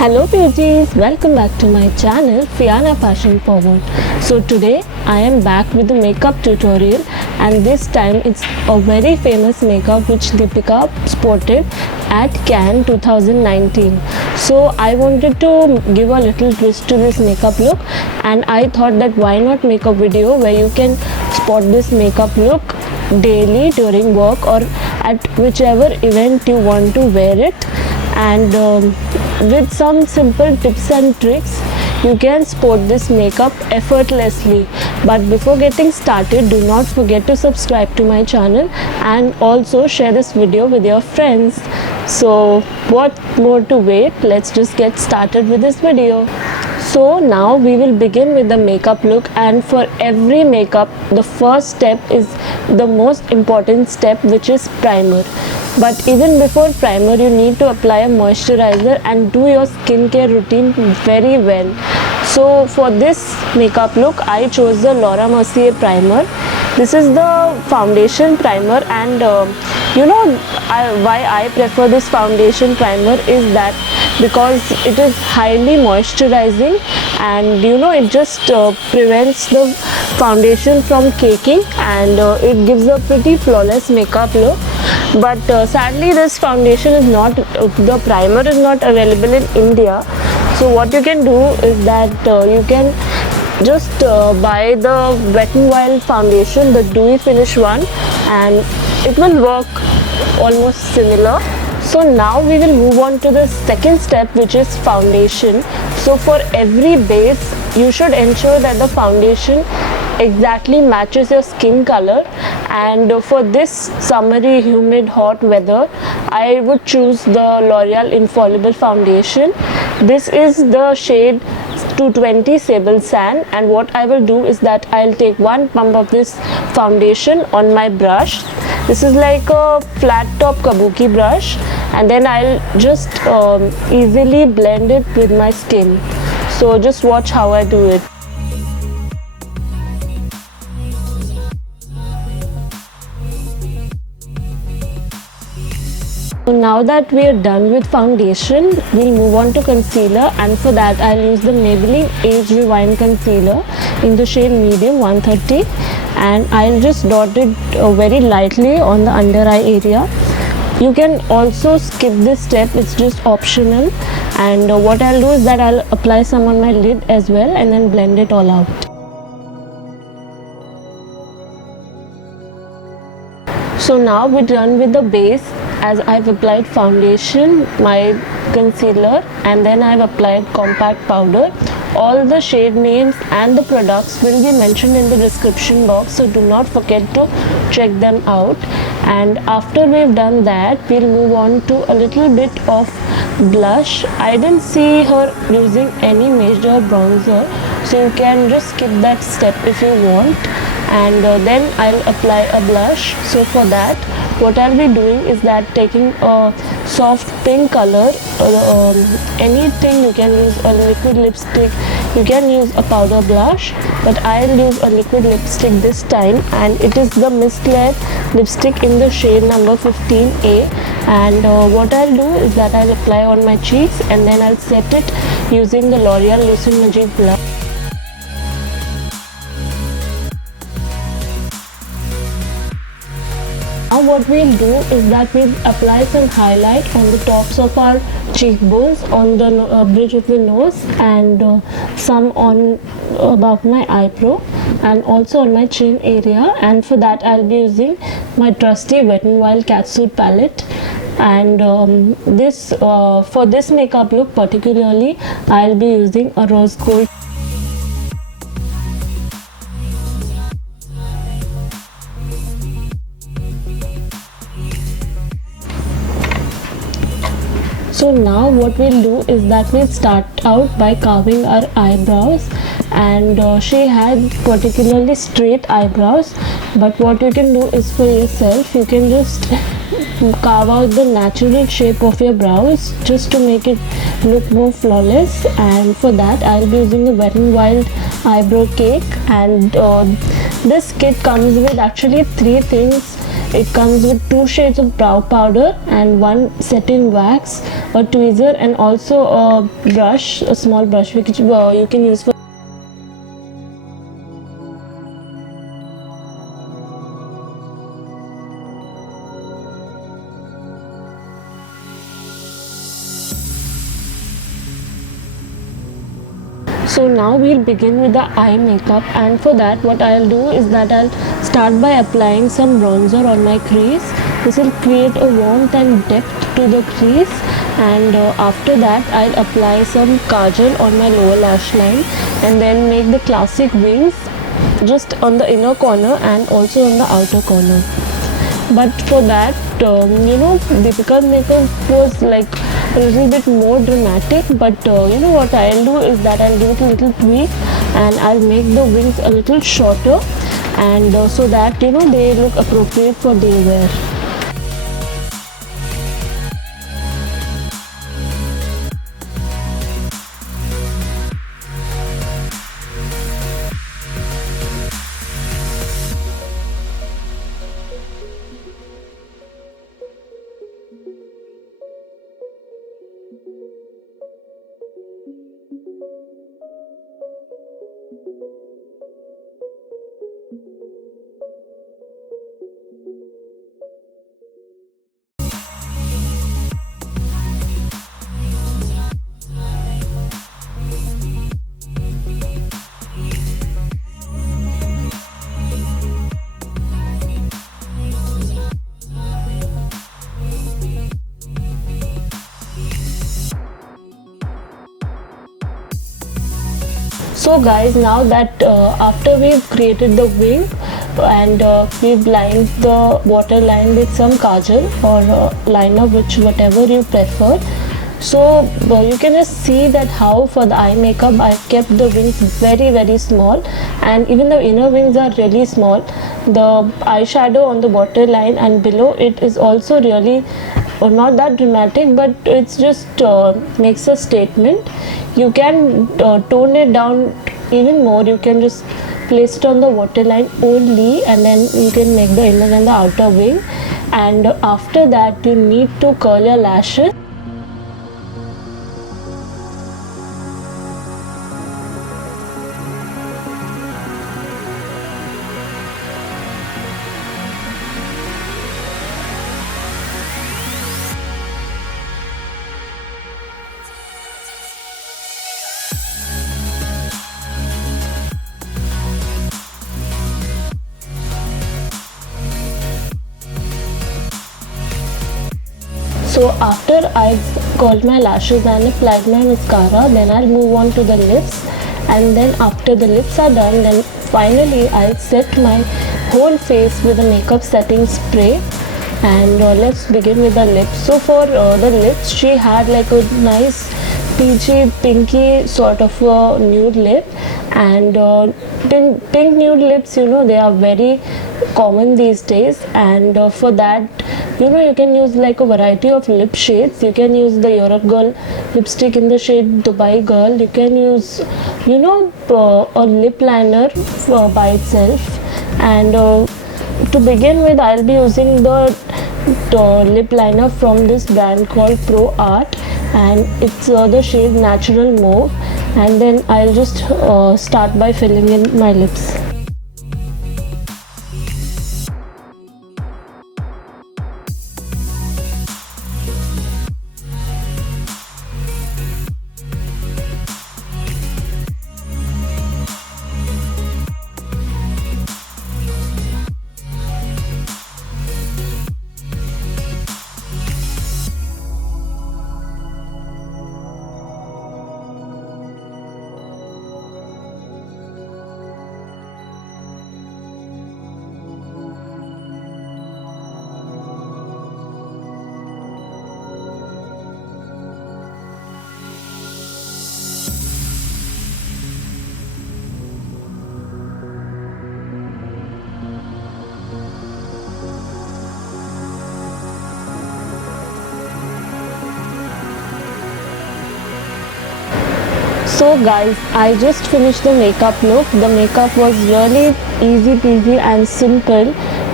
Hello beauties, welcome back to my channel Fiana Fashion Forward. So today I am back with a makeup tutorial, and this time it's a very famous makeup which Deepika sported at Cannes 2019. So I wanted to give a little twist to this makeup look, and I thought that why not make a video where you can spot this makeup look daily during work or at whichever event you want to wear it. And with some simple tips and tricks you can sport this makeup effortlessly. But before getting started, do not forget to subscribe to my channel and also share this video with your friends. So what more to wait, let's just get started with this video. So now we will begin with the makeup look, and for every makeup the first step is the most important step, which is primer. But even before primer you need to apply a moisturizer and do your skincare routine very well. So for this makeup look I chose the Laura Mercier primer. This is the foundation primer, and why I prefer this foundation primer is that because it is highly moisturizing, and it just prevents the foundation from caking, and it gives a pretty flawless makeup look. But sadly this foundation is not, the primer is not available in India. So what you can do is that you can just buy the Wet n Wild foundation, the dewy finish one, and it will work almost similar. So now we will move on to the second step, which is foundation. So for every base you should ensure that the foundation exactly matches your skin color, and for this summery, humid, hot weather I would choose the L'Oreal Infallible foundation. This is the shade 220 Sable Sand, and what I will do is that I'll take one pump of this foundation on my brush. This is like a flat top kabuki brush, and then I'll just easily blend it with my skin. So just watch how I do it. So now that we are done with foundation, we'll move on to concealer, and for that I'll use the Maybelline Age Rewind concealer in the shade medium 130, and I'll just dot it very lightly on the under eye area. You can also skip this step, it's just optional, and what I'll do is that I'll apply some on my lid as well and then blend it all out. So now we're done with the base, as I've applied foundation, my concealer, and then I've applied compact powder. All the shade names and the products will be mentioned in the description box, so do not forget to check them out. And after we've done that, we'll move on to a little bit of blush. I didn't see her using any major bronzer, so you can just skip that step if you want. And then I'll apply a blush. So for that, what I'll be doing is that taking a soft pink color, anything, you can use a liquid lipstick, you can use a powder blush, but I'll use a liquid lipstick this time, and it is the Miss Claire lipstick in the shade number 15A. And what I'll do is that I'll apply on my cheeks, and then I'll set it using the L'Oreal Lucid Magic blush. Now what we'll do is that we'll apply some highlight on the tops of our cheekbones, on the bridge of the nose, and some on above my eyebrow, and also on my chin area. And for that I'll be using my trusty Wet n Wild Catsuit palette. And for this makeup look particularly, I'll be using a rose gold. So now what we'll do is that we'll start out by carving our eyebrows, and she had particularly straight eyebrows, but what you can do is for yourself, you can just carve out the natural shape of your brows just to make it look more flawless. And for that I'll be using the Wet n Wild eyebrow cake, and this kit comes with actually 3 things It comes with 2 shades of brow powder and 1 setting wax, a tweezer, and also a brush, a small brush which you can use for. So now we'll begin with the eye makeup, and for that what I'll do is that I'll start by applying some bronzer on my crease. This will create a warmth and depth to the crease, and after that I'll apply some kajal on my lower lash line and then make the classic wings just on the inner corner and also on the outer corner. But for that, Deepika's makeup was like a little bit more dramatic, but what I'll do is that I'll give it a little tweak and I'll make the wings a little shorter, and so that they look appropriate for day wear. So guys, now that after we've created the wing and we've lined the waterline with some kajal or liner, whatever you prefer. So you can just see that how for the eye makeup I've kept the wings very small, and even the inner wings are really small. The eyeshadow on the waterline and below it is also really not that dramatic, but it's just makes a statement. You can tone it down even more. You can just place it on the waterline only, and then you can make the inner and the outer wing, and after that you need to curl your lashes. So after I've curled my lashes and applied my mascara, then I'll move on to the lips, and then after the lips are done, then finally I'll set my whole face with a makeup setting spray. And let's begin with the lips. So for the lips, she had like a nice peachy pinky sort of a nude lip, and pink nude lips, they are very common these days, and for that you can use like a variety of lip shades. You can use the Europe Girl lipstick in the shade Dubai Girl. You can use a lip liner by itself, and to begin with I'll be using the lip liner from this brand called Pro Art, and it's the shade Natural Mauve, and then I'll just start by filling in my lips. So guys, I just finished the makeup look. The makeup was really easy peasy and simple.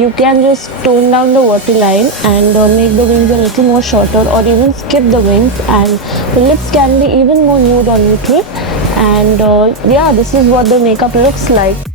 You can just tone down the waterline and make the wings a little more shorter, or even skip the wings, and the lips can be even more nude or neutral. And yeah, this is what the makeup looks like.